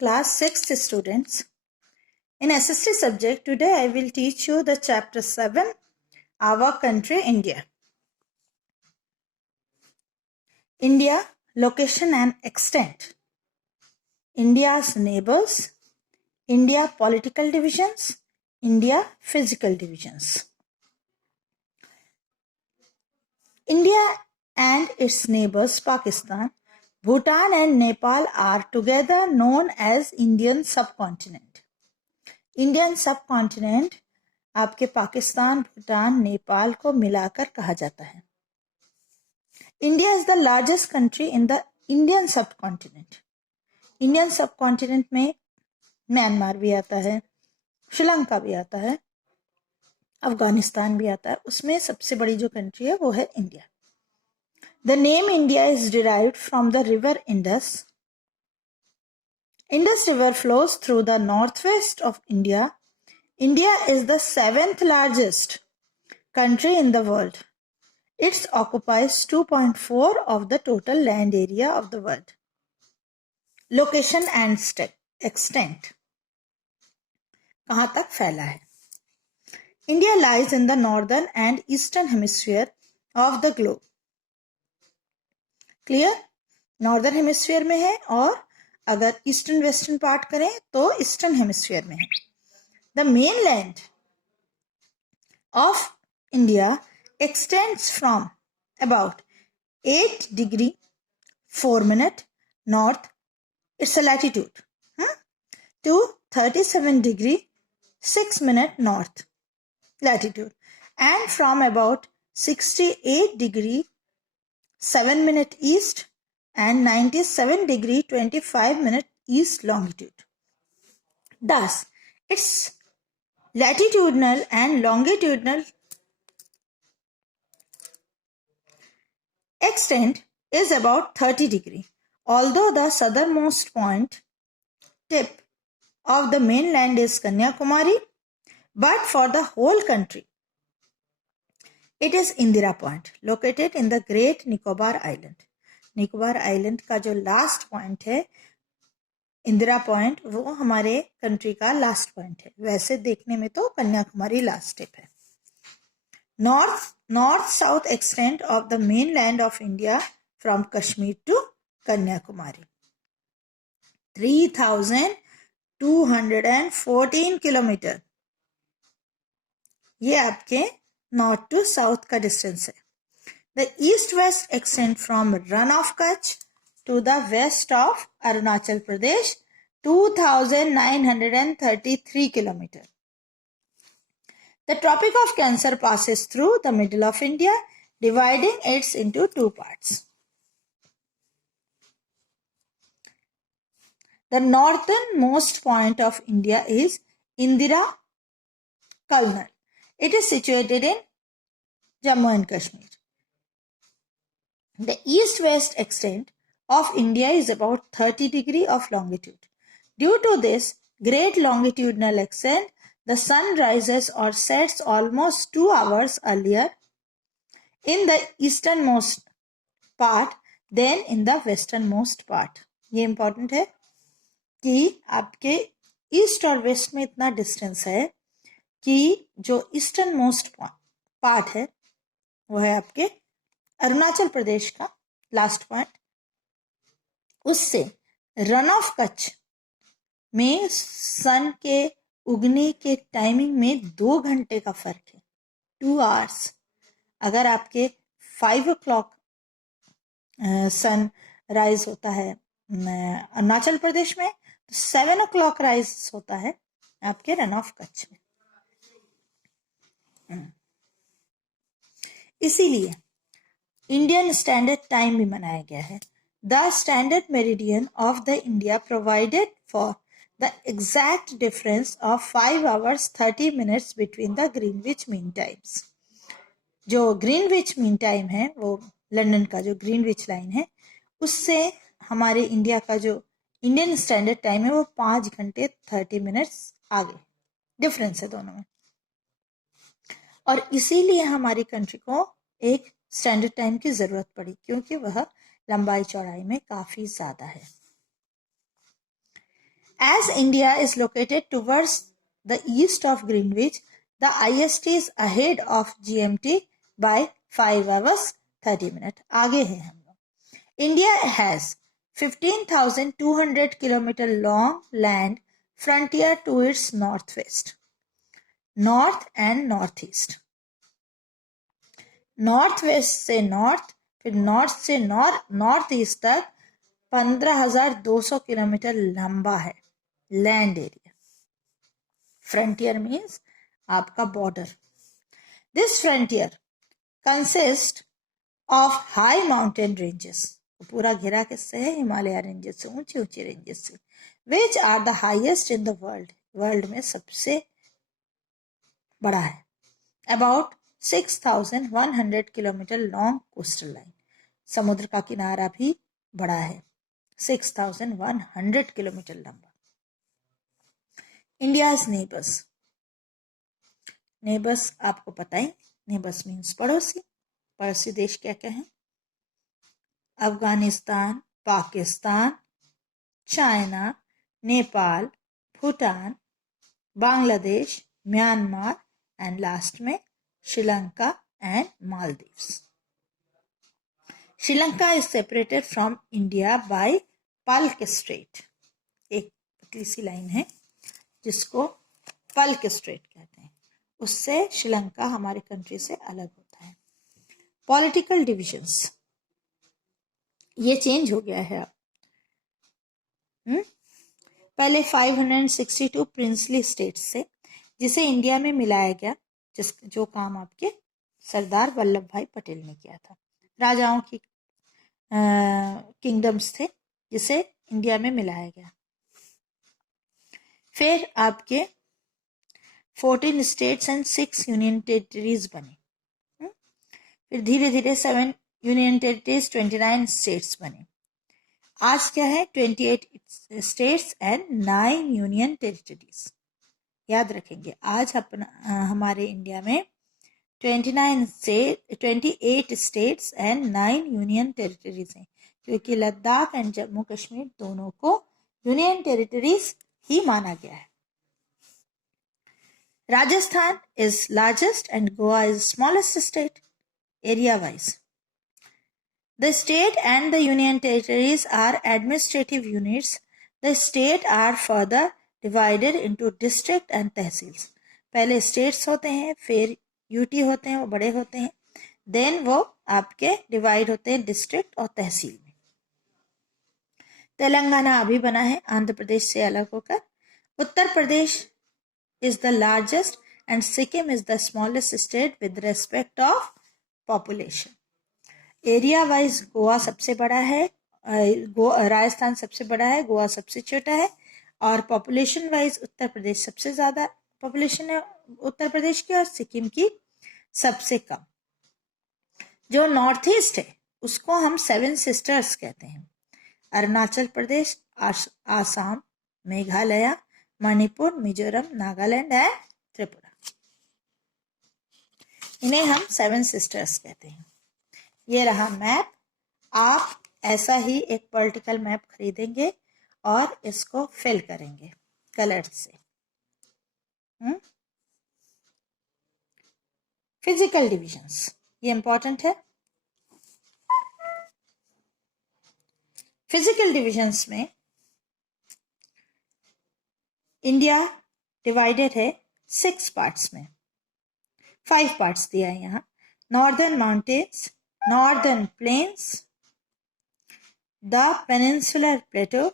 Class 6th students. In SST subject, today I will teach you the chapter 7, Our Country India. India, location and extent. India's neighbors. India political divisions. India physical divisions. India and its neighbors Pakistan, Bhutan and Nepal are together known as Indian subcontinent. Indian subcontinent आपके पाकिस्तान, भूटान, नेपाल को मिलाकर कहा जाता है. India is the largest country in the Indian subcontinent. Indian subcontinent में Myanmar भी आता है, श्रीलंका भी आता है, अफगानिस्तान भी आता है. उसमें सबसे बड़ी जो कंट्री है वो है India. The name India is derived from the river Indus. Indus River flows through the northwest of India. India is the 7th largest country in the world. It occupies 2.4 of the total land area of the world. Location and extent. कहाँ तक फैला है? India lies in the northern and eastern hemisphere of the globe. Clear? Northern hemisphere में है और अगर eastern western part करें तो ईस्टर्न हेमिस्फीयर में है. The mainland of India extends from about 8 degree 4 minute north, its latitude, to 37 degree 6 minute north latitude, and from about 68 degree 7 minute east and 97 degree 25 minute east longitude. Thus, its latitudinal and longitudinal extent is about 30 degree. Although the southernmost point tip of the mainland is Kanyakumari, but for the whole country, it is Indira Point, located in the Great Nicobar Island. Nicobar island का जो last point है Indira point, वो हमारे country का last point है. वैसे देखने में तो कन्याकुमारी लास्ट स्टेप है. North south extent of the mainland of India from Kashmir to Kanyakumari 3214 kilometre. ये आपके नॉर्थ टू साउथ का डिस्टेंस है. The east-west extent from Rann of Kutch to the west of Arunachal Pradesh, 2,933 km. The Tropic of Cancer passes through the middle of India, dividing it into two parts. The northernmost point of India is Indira Kalnal. It is situated in Jammu and Kashmir. The east-west extent of India is about 30 degree of longitude. Due to this great longitudinal extent, the sun rises or sets almost 2 hours earlier in the easternmost part than in the westernmost part. ये important है कि आपके east और waste में इतना distance है कि जो ईस्टर्नमोस्ट पार्ट है वो है आपके अरुणाचल प्रदेश का लास्ट पॉइंट. उससे रन ऑफ कच्छ में सन के उगने के टाइमिंग में 2 घंटे का फर्क है, 2 आवर्स. अगर आपके 5 o'clock सन राइज होता है अरुणाचल प्रदेश में, तो 7 o'clock राइज होता है आपके रन ऑफ कच्छ में. इसीलिए इंडियन स्टैंडर्ड टाइम भी बनाया गया है. The standard meridian of the India provided for the exact difference of 5 hours 30 minutes between the Greenwich mean times. जो ग्रीनविच मीन टाइम है, वो लंदन का जो ग्रीनविच लाइन है, उससे हमारे इंडिया का जो इंडियन स्टैंडर्ड टाइम है वो 5 घंटे 30 मिनट्स आगे डिफरेंस है दोनों में. और इसीलिए हमारी कंट्री को एक स्टैंडर्ड टाइम की जरूरत पड़ी, क्योंकि वह लंबाई चौड़ाई में काफी ज्यादा है. As India is located towards the east of Greenwich, the IST is ahead of GMT by 5 hours 30 minutes. आगे हैं हम लोग. India has 15,200 kilometer long land frontier to its northwest, north and northeast. North west से north, फिर north से north east तक 15,200 kilometre लंबा है लैंड एरिया. फ्रंटियर मीन्स आपका border. This frontier consist of high mountain ranges. पूरा घिरा किससे है? हिमालय रेंजेस से, ऊंचे ऊंचे रेंजेस से. Which are the highest in the world. World में सबसे बड़ा है. About 6,100 kilometre long coastal line. समुद्र का किनारा भी बड़ा है, 6,100 किलोमीटर लंबा. India's neighbours. नेबर्स आपको पता ही, नेबर्स मीन्स पड़ोसी. पड़ोसी देश क्या क्या है? Afghanistan, Pakistan, China, Nepal, Bhutan, Bangladesh, Myanmar and last में Sri Lanka and Maldives. Sri Lanka is separated from India by Palk strait. एक पतली सी लाइन है जिसको पल्क स्ट्रेट कहते हैं. उससे श्रीलंका हमारे कंट्री से अलग होता है. पॉलिटिकल डिविजन्स ये चेंज हो गया है अब. पहले 562 प्रिंसली स्टेट्स से, जिसे इंडिया में मिलाया गया, जो काम आपके सरदार वल्लभ भाई पटेल ने किया था. राजाओं की किंगडम्स थे जिसे इंडिया में मिलाया गया. फिर आपके 14 स्टेट्स एंड 6 यूनियन टेरिटरीज बने. फिर धीरे धीरे 7 यूनियन टेरिटरीज, 29 स्टेट्स बने. आज क्या है? 28 स्टेट्स एंड 9 यूनियन टेरिटरीज. याद रखेंगे, आज हमारे इंडिया में 28 स्टेट्स एंड 9 यूनियन टेरिटरीज हैं, क्योंकि लद्दाख एंड जम्मू कश्मीर दोनों को यूनियन टेरिटरीज ही माना गया है. Rajasthan is largest and Goa is smallest state area wise. The state and the union territories are administrative units. The state are further divided into district and tehsils. पहले states होते हैं, फिर यूटी होते हैं, वो बड़े होते हैं, देन वो आपके डिवाइड होते हैं डिस्ट्रिक्ट और तहसील में. तेलंगाना अभी बना है आंध्र प्रदेश से अलग होकर. Uttar Pradesh is the largest and Sikkim is the smallest state with respect of population. Area wise Goa सबसे बड़ा है, राजस्थान सबसे बड़ा है, गोवा सबसे छोटा है. और पॉपुलेशन वाइज उत्तर प्रदेश सबसे ज़्यादा पॉपुलेशन है उत्तर प्रदेश की, और सिक्किम की सबसे कम. जो नॉर्थ ईस्ट है उसको हम 7 सिस्टर्स कहते हैं. अरुणाचल प्रदेश, आसाम, मेघालय, मणिपुर, मिजोरम, नागालैंड एंड त्रिपुरा. इन्हें हम 7 सिस्टर्स कहते हैं. ये रहा मैप. आप ऐसा ही एक पॉलिटिकल मैप खरीदेंगे और इसको फिल करेंगे कलर से. फिजिकल डिविजन्स ये इंपॉर्टेंट है. फिजिकल डिविजन्स में इंडिया डिवाइडेड है 6 पार्ट्स में. 5 पार्ट्स दिया है यहाँ. Northern mountains, Northern Plains, the Peninsular Plateau,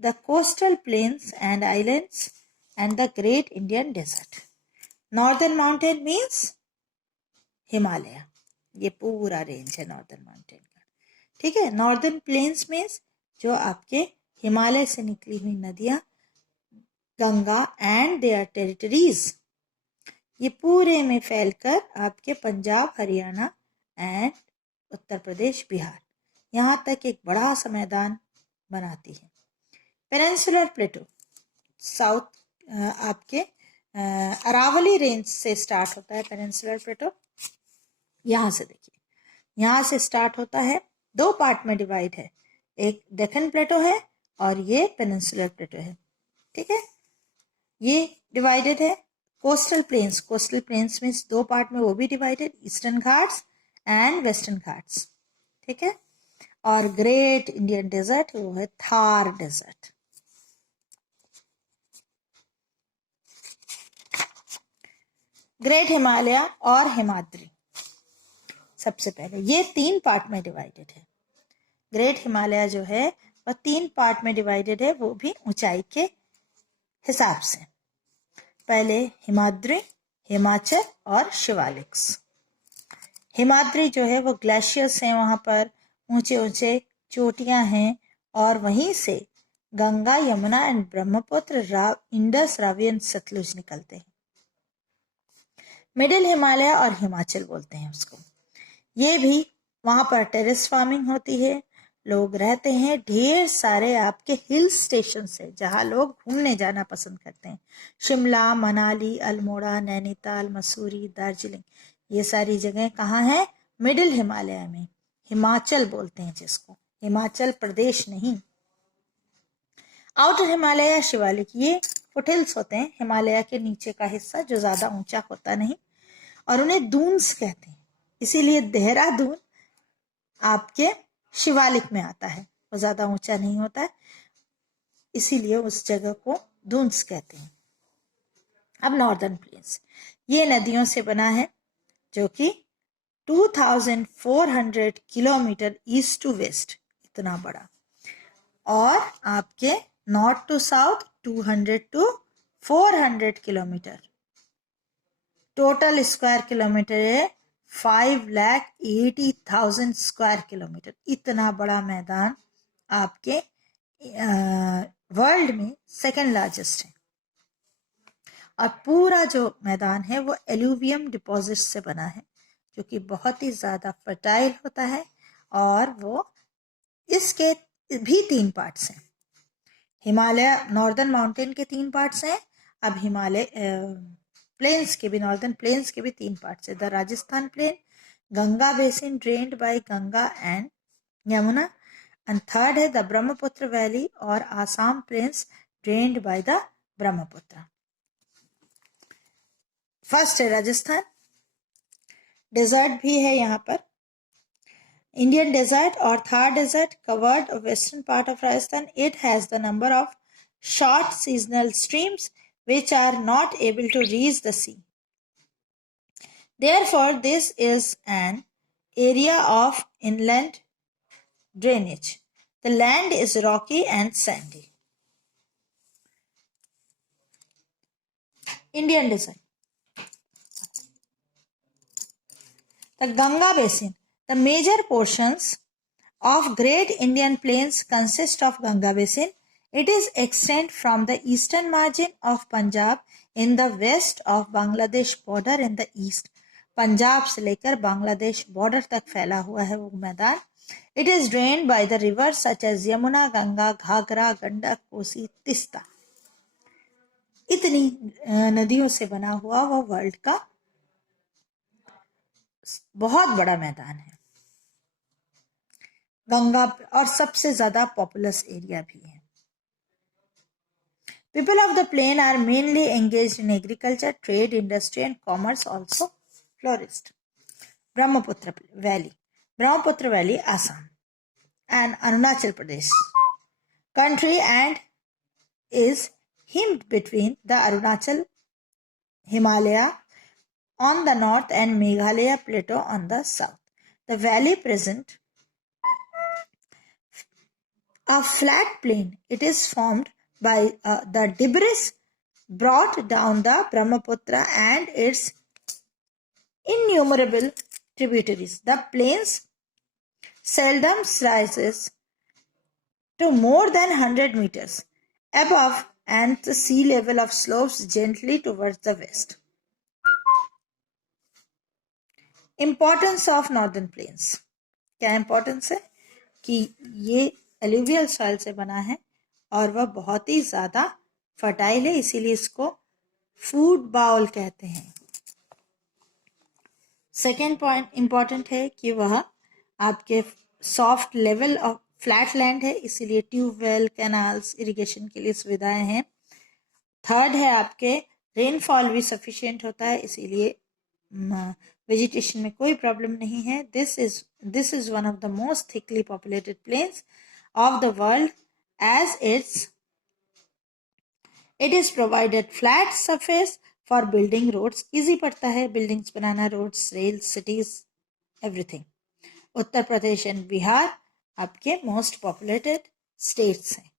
the Coastal Plains and Islands, and the Great Indian Desert. Northern Mountain means Himalaya. ये पूरा रेंज है नॉर्दर्न माउंटेन का. ठीक है. नॉर्दर्न प्लेन्स मीन्स जो आपके हिमालय से निकली हुई नदियाँ, गंगा एंड देयर टेरिटरीज, ये पूरे में फैलकर आपके पंजाब, हरियाणा एंड उत्तर प्रदेश, बिहार यहाँ तक एक बड़ा सा मैदान बनाती है. पेनिनसुलर प्लेटो साउथ आपके अरावली रेंज से स्टार्ट होता है. पेनिनसुलर प्लेटो यहाँ से देखिए, यहाँ से स्टार्ट होता है. 2 पार्ट में डिवाइड है. एक डेक्कन प्लेटो है और ये पेनिनसुलर प्लेटो है. ठीक है, ये डिवाइडेड है। कोस्टल प्लेन्स मीन्स दो पार्ट में वो भी divided, eastern Ghats and western Ghats, ठीक है। और ग्रेट इंडियन डेजर्ट वो है थार डेजर्ट। ग्रेट हिमालय और हिमाद्री, सबसे पहले ये 3 पार्ट में डिवाइडेड है। ग्रेट हिमालय जो है वह 3 पार्ट में डिवाइडेड है, वो भी ऊंचाई के हिसाब से। पहले हिमाद्री, हिमाचल और शिवालिक्स। हिमाद्री जो है वो ग्लेशियर्स हैं, वहां पर ऊंचे ऊंचे चोटियां हैं, और वहीं से Ganga, Yamuna and Brahmaputra, Indus, Ravi and Sutlej निकलते हैं। मिडिल हिमालय और हिमाचल बोलते हैं उसको। ये भी वहां पर टेरेस फार्मिंग होती है, लोग रहते हैं, ढेर सारे आपके हिल स्टेशन है जहां लोग घूमने जाना पसंद करते हैं। शिमला, मनाली, अल्मोड़ा, नैनीताल, मसूरी, दार्जिलिंग, ये सारी जगह कहाँ हैं? मिडिल हिमालय में, हिमाचल बोलते हैं जिसको, हिमाचल प्रदेश नहीं। आउटर हिमालय या शिवालिक, ये फुटहिल्स होते हैं, हिमालय के नीचे का हिस्सा जो ज्यादा ऊंचा होता नहीं, और उन्हें दून्स कहते हैं। इसीलिए देहरादून आपके शिवालिक में आता है, वो ज्यादा ऊंचा नहीं होता है, इसीलिए उस जगह को दून्स कहते हैं। अब नॉर्दर्न प्लेन्स, ये नदियों से बना है, जो कि 2400 किलोमीटर ईस्ट टू वेस्ट, इतना बड़ा, और आपके north to south 200 to 400 kilometre, total square kilometre है 5,80,000 स्क्वायर किलोमीटर। इतना बड़ा मैदान आपके वर्ल्ड में सेकेंड लार्जेस्ट है, और पूरा जो मैदान है वो एल्यूवियम डिपॉजिट से बना है, जो कि बहुत ही ज्यादा फर्टाइल होता है, और वो इसके भी 3 पार्ट्स हैं। हिमालय नॉर्दर्न माउंटेन के 3 पार्ट्स हैं। अब हिमालय प्लेन्स के भी, नॉर्दर्न प्लेन्स के भी 3 पार्ट्स है। The Rajasthan plain, Ganga basin drained by Ganga and Yamuna, and third है द ब्रह्मपुत्र वैली और Assam plains drained by the Brahmaputra. First है राजस्थान, डेजर्ट भी है यहाँ पर। Indian desert or Thar desert covered a western part of Rajasthan. It has the number of short seasonal streams which are not able to reach the sea. Therefore, this is an area of inland drainage. The land is rocky and sandy. Indian desert. The Ganga basin. The major portions of Great Indian Plains consist of Ganga basin. It is extend from the eastern margin of Punjab in the west of Bangladesh border in the east. Punjab से लेकर Bangladesh border तक फैला हुआ है वो मैदान। It is drained by the rivers such as Yamuna, Ganga, Ghaghara, Gandak, Kosi, Teesta. इतनी नदियों से बना हुआ वो वर्ल्ड का बहुत बड़ा मैदान है, गंगा, और सबसे ज्यादा पॉपुलस एरिया भी है। People of the plain are mainly engaged in agriculture, trade, industry and commerce also flourished. Brahmaputra Valley, Assam and Arunachal Pradesh country and is hemmed between the Arunachal Himalaya on the north and Meghalaya Plateau on the south. The valley presents a flat plain. It is formed by the debris brought down the Brahmaputra and its innumerable tributaries. The plains seldom rises to more than 100 meters above, and the sea level of slopes gently towards the west. Importance of northern plains. क्या importance है कि ये alluvial soil से बना है और वह बहुत ही ज्यादा फर्टाइल है, इसीलिए इसको फूड बाउल कहते हैं। सेकेंड पॉइंट इंपॉर्टेंट है कि वह आपके soft level of flat land है, इसीलिए ट्यूबवेल, कैनाल्स, इरिगेशन के लिए सुविधाएं हैं। थर्ड है आपके रेनफॉल भी सफिशिएंट होता है, इसीलिए वेजिटेशन में कोई प्रॉब्लम नहीं है. This is one of the most thickly populated plains of the world as it is provided flat surface for building roads. easy पड़ता है buildings banana, roads, rails, cities, everything. Uttar Pradesh and Bihar आपके most populated states हैं.